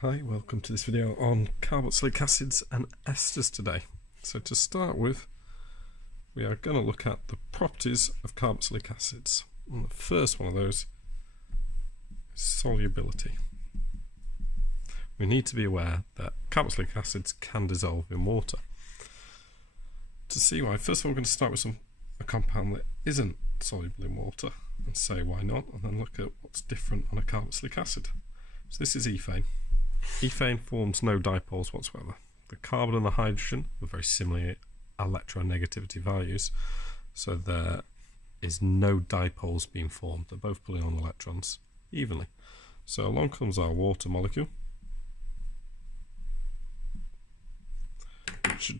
Hi, welcome to this video on carboxylic acids and esters today. So to start with, we are going to look at the properties of carboxylic acids. And the first one of those is solubility. We need to be aware that carboxylic acids can dissolve in water. To see why, first of all, we're going to start with a compound that isn't soluble in water and say why not, and then look at what's different on a carboxylic acid. So this is ethane. Ethane forms no dipoles whatsoever. The carbon and the hydrogen are very similar electronegativity values, so there is no dipoles being formed. They're both pulling on electrons evenly. So along comes our water molecule, which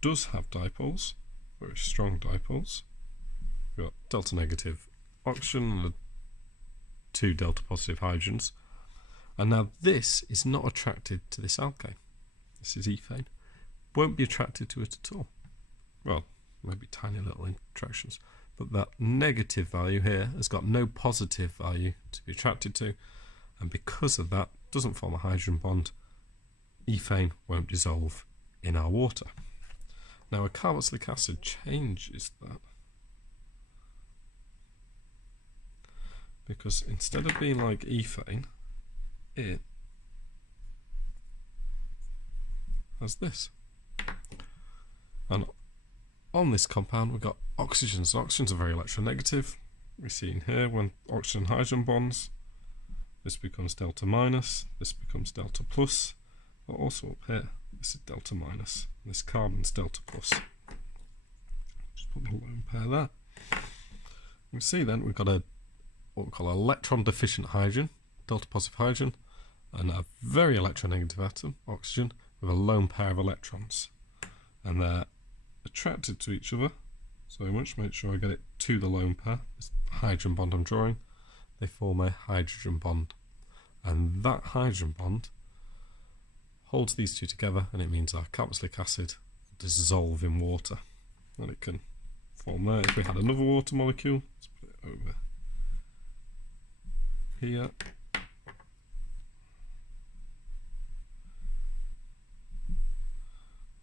does have dipoles, very strong dipoles. We've got delta negative oxygen and 2 delta positive hydrogens. And now this is not attracted to this alkane. This is ethane. Won't be attracted to it at all. Well, maybe tiny little interactions. But that negative value here has got no positive value to be attracted to. And because of that, doesn't form a hydrogen bond. Ethane won't dissolve in our water. Now a carboxylic acid changes that. Because instead of being like ethane, it has this. And on this compound we've got oxygens. Oxygens are very electronegative. We see in here when oxygen and hydrogen bonds, this becomes delta minus, this becomes delta plus, but also up here this is delta minus, and this carbon's delta plus. Just put the lone pair there. We see then we've got what we call an electron deficient hydrogen, delta positive hydrogen, and a very electronegative atom, oxygen, with a lone pair of electrons. And they're attracted to each other, so I want to make sure I get it to the lone pair, this hydrogen bond I'm drawing. They form a hydrogen bond. And that hydrogen bond holds these two together, and it means our carboxylic acid will dissolve in water. And it can form there. If we had another water molecule, let's put it over here.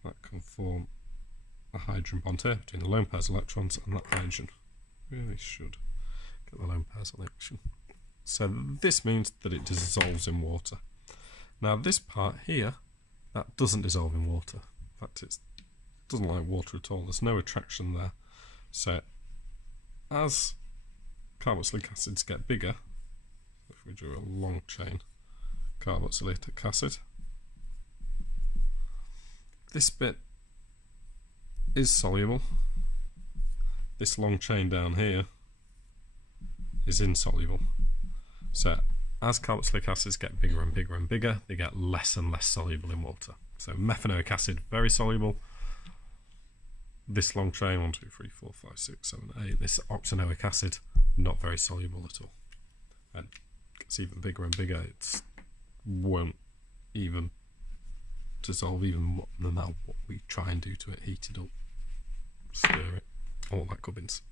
That can form a hydrogen bond here between the lone pairs of electrons and that hydrogen. Really should get the lone pairs of electron. So this means that it dissolves in water. Now this part here, that doesn't dissolve in water. In fact, it doesn't like water at all. There's no attraction there. So as carboxylic acids get bigger, if we drew a long chain carboxylic acid, this bit is soluble. This long chain down here is insoluble. So as carboxylic acids get bigger and bigger and bigger, they get less and less soluble in water. So methanoic acid, very soluble. This long chain, 1, 2, 3, 4, 5, 6, 7, 8. This oxanoic acid, not very soluble at all. And it's even bigger and bigger. It won't even dissolve, even no matter what we try and do to it, heat it up, stir it, all that gubbins.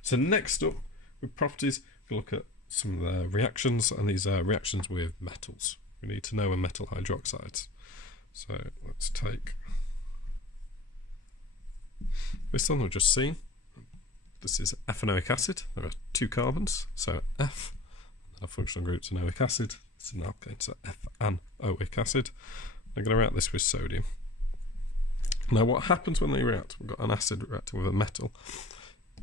So next up, with properties, we look at some of the reactions, and these are reactions with metals. We need to know a metal hydroxides. So let's take this one we've just seen. This is ethanoic acid. There are 2 carbons, so F, and our functional group's anoic acid. It's an alkane, so F-anoic acid. I'm going to react this with sodium. Now what happens when they react, we've got an acid reacting with a metal,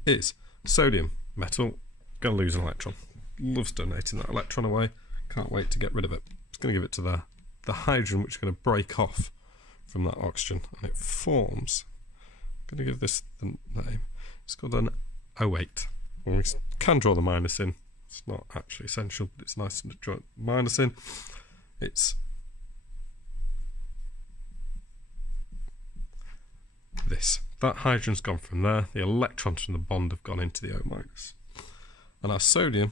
is sodium, metal, going to lose an electron. Loves donating that electron away, can't wait to get rid of it. It's going to give it to the hydrogen, which is going to break off from that oxygen, and it forms, I'm going to give this the name, it's called an O8. And we can draw the minus in, it's not actually essential, but it's nice to draw minus in. It's this. That hydrogen's gone from there, the electrons from the bond have gone into the O minus. And our sodium,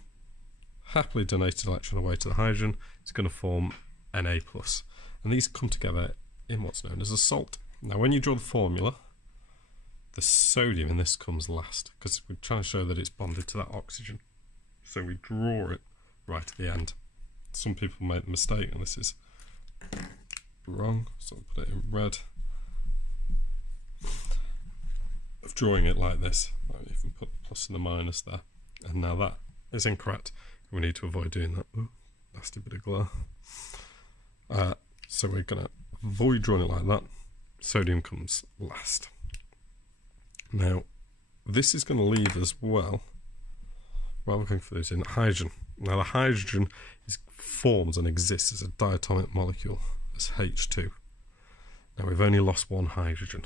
happily donated electron away to the hydrogen, is going to form Na+. And these come together in what's known as a salt. Now when you draw the formula, the sodium in this comes last, because we're trying to show that it's bonded to that oxygen. So we draw it right at the end. Some people make the mistake, and this is wrong, so I'll put it in red. Of drawing it like this, you can put plus and a minus there, and now that is incorrect. We need to avoid doing that. Ooh, nasty bit of glare. So we're going to avoid drawing it like that. Sodium comes last. Now, this is going to leave as well, while we're going for this, in hydrogen. Now, the hydrogen forms and exists as a diatomic molecule, as H2. Now, we've only lost one hydrogen,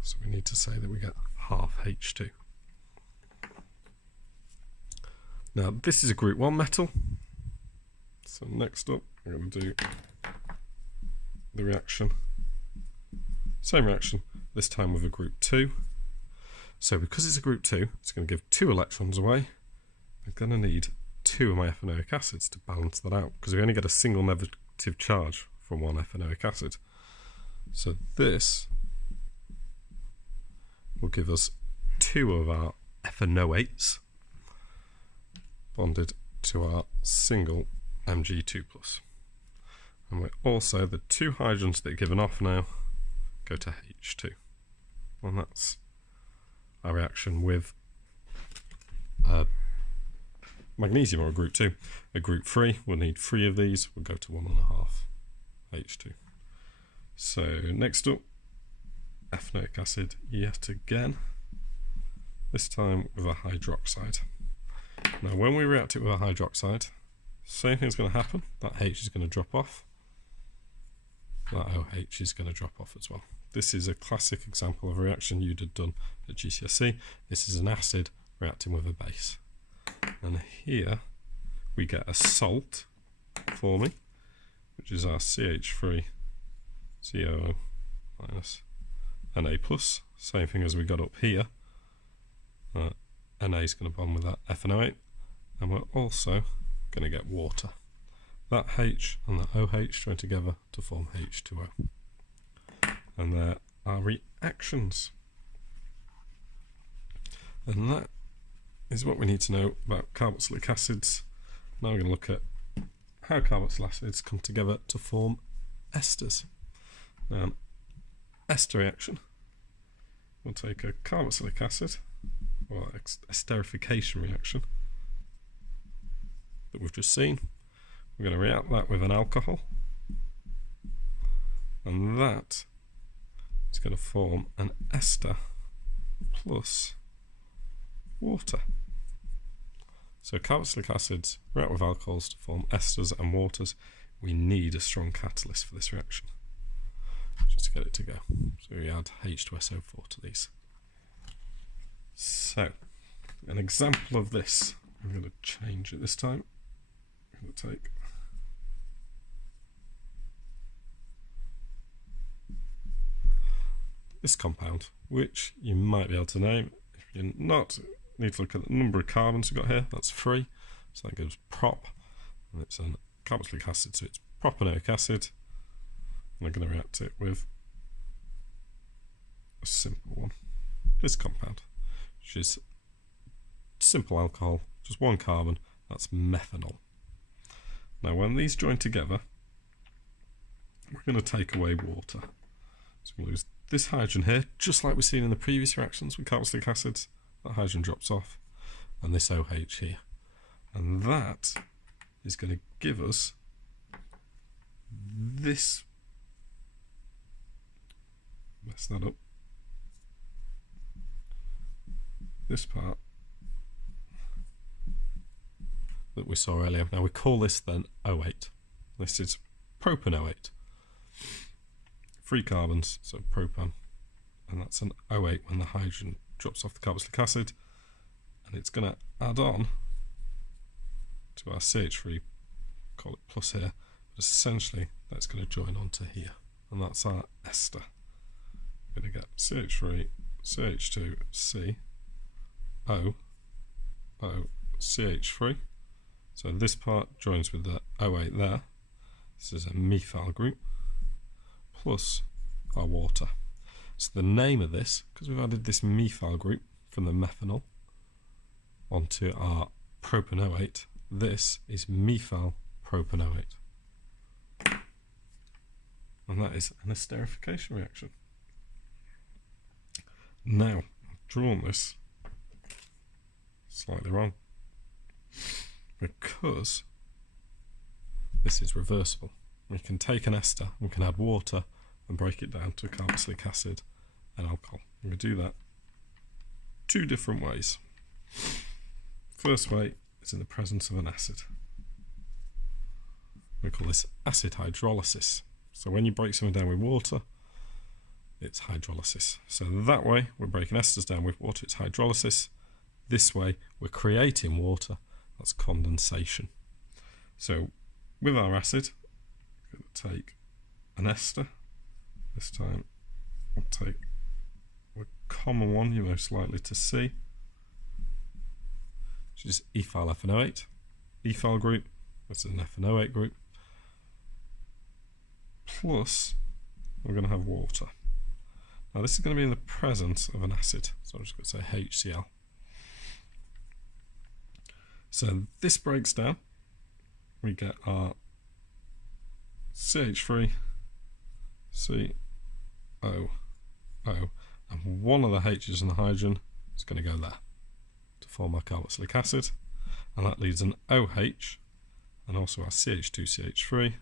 so we need to say that we get half H2. Now, this is a group 1 metal. So next up, we're going to do the reaction. Same reaction, this time with a group 2. So because it's a group 2, it's going to give 2 electrons away. We're going to need 2 ethanoic acids to balance that out, because we only get a single negative charge from one ethanoic acid. So this will give us 2 of our ethanoates bonded to our single Mg2+. And we're also, the 2 hydrogens that are given off now go to H2. And that's our reaction with magnesium, or a group 2. A group 3, we'll need 3 of these, we'll go to 1.5 H2. So next up, ethanoic acid yet again, this time with a hydroxide. Now when we react it with a hydroxide, same thing's going to happen, that H is going to drop off, that OH is going to drop off as well. This is a classic example of a reaction you'd have done at GCSE. This is an acid reacting with a base. And here we get a salt forming, which is our CH3 COO minus Na plus. Same thing as we got up here. Na is going to bond with that ethanoate, and we're also going to get water. That H and that OH join together to form H2O. And there are reactions. And that is what we need to know about carboxylic acids. Now we're going to look at how carboxylic acids come together to form esters. Now, an ester reaction, we'll take a carboxylic acid, or esterification reaction that we've just seen. We're going to react that with an alcohol, and that is going to form an ester plus water. So carboxylic acids react with alcohols to form esters and waters. We need a strong catalyst for this reaction, just to get it to go. So we add H2SO4 to these. So, an example of this, I'm going to change it this time. I'm going to take this compound, which you might be able to name. If you're not, you need to look at the number of carbons we've got here. That's 3, so that gives prop, and it's a carboxylic acid, so it's propanoic acid. And I'm going to react it with a simple one, this compound, which is simple alcohol, just 1 carbon, that's methanol. Now when these join together, we're going to take away water. So we'll lose this hydrogen here, just like we've seen in the previous reactions with carboxylic acids. That hydrogen drops off, and this OH here. And that is going to give us this, mess that up, this part that we saw earlier. Now we call this then O8. This is propanoate. 3 carbons, so propan, and that's an O8 when the hydrogen drops off the carboxylic acid, and it's going to add on to our CH3, call it plus here, but essentially that's going to join onto here, and that's our ester. We're going to get CH3, CH2, C, O, O, CH3. So this part joins with the O8 there. This is a methyl group, plus our water. So the name of this, because we've added this methyl group from the methanol onto our propanoate, this is methyl propanoate. and that is an esterification reaction. Now, I've drawn this slightly wrong because this is reversible. We can take an ester, we can add water and break it down to carboxylic acid and alcohol. I'm going to do that two different ways. First way is in the presence of an acid. We call this acid hydrolysis. So when you break something down with water, it's hydrolysis. So that way we're breaking esters down with water, it's hydrolysis. This way we're creating water, that's condensation. So with our acid, we're going to take an ester. This time I'll take a common one you're most likely to see, which is ethyl FNO8. Ethyl group, that's an FNO8 group. Plus, we're going to have water. Now this is going to be in the presence of an acid, so I'm just going to say HCl. So this breaks down, we get our CH3, COO, and one of the H's and the hydrogen is going to go there to form our carboxylic acid, and that leaves an OH and also our CH2CH3.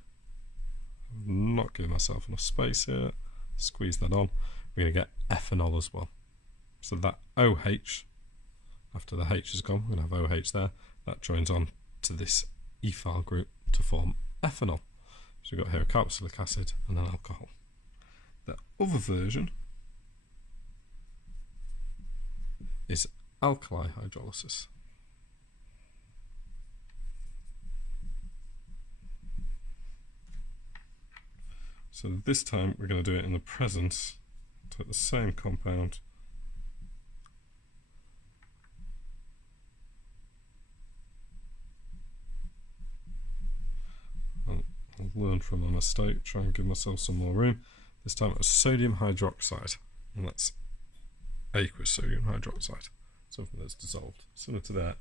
I'm not giving myself enough space here, squeeze that on, we're going to get ethanol as well. So that OH, after the H is gone, we're going to have OH there, that joins on to this ethyl group to form ethanol. So we've got here a carboxylic acid and an alcohol. The other version is alkali hydrolysis. So this time we're going to do it in the presence, take the same compound, I'll learn from my mistake, try and give myself some more room. This time it was sodium hydroxide, and that's aqueous sodium hydroxide, something that's dissolved, similar to that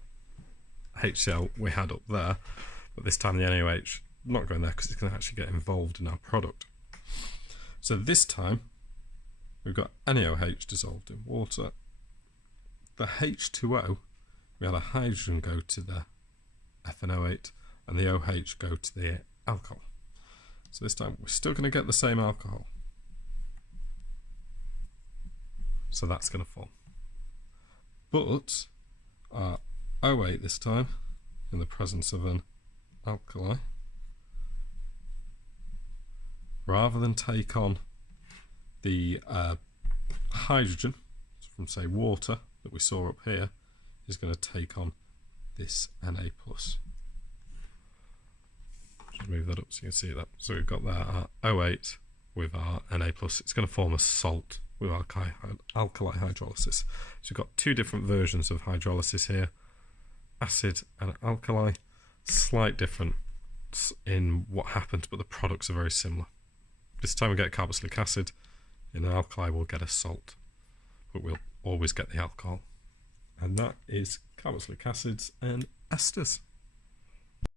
HCl we had up there, but this time the NaOH not going there because it's going to actually get involved in our product. So this time we've got NaOH dissolved in water. The H2O, we had a hydrogen go to the FNO8 and the OH go to the alcohol. So this time we're still going to get the same alcohol. So that's going to form. But our O8 this time, in the presence of an alkali, rather than take on the hydrogen from, say, water that we saw up here, is going to take on this Na+. Just move that up so you can see that. So we've got that our O8 with our Na+. It's going to form a salt with our alkali hydrolysis. So we've got two different versions of hydrolysis here, acid and alkali, slight difference in what happens, but the products are very similar. This time we get carboxylic acid, in an alkali we'll get a salt, but we'll always get the alcohol. And that is carboxylic acids and esters.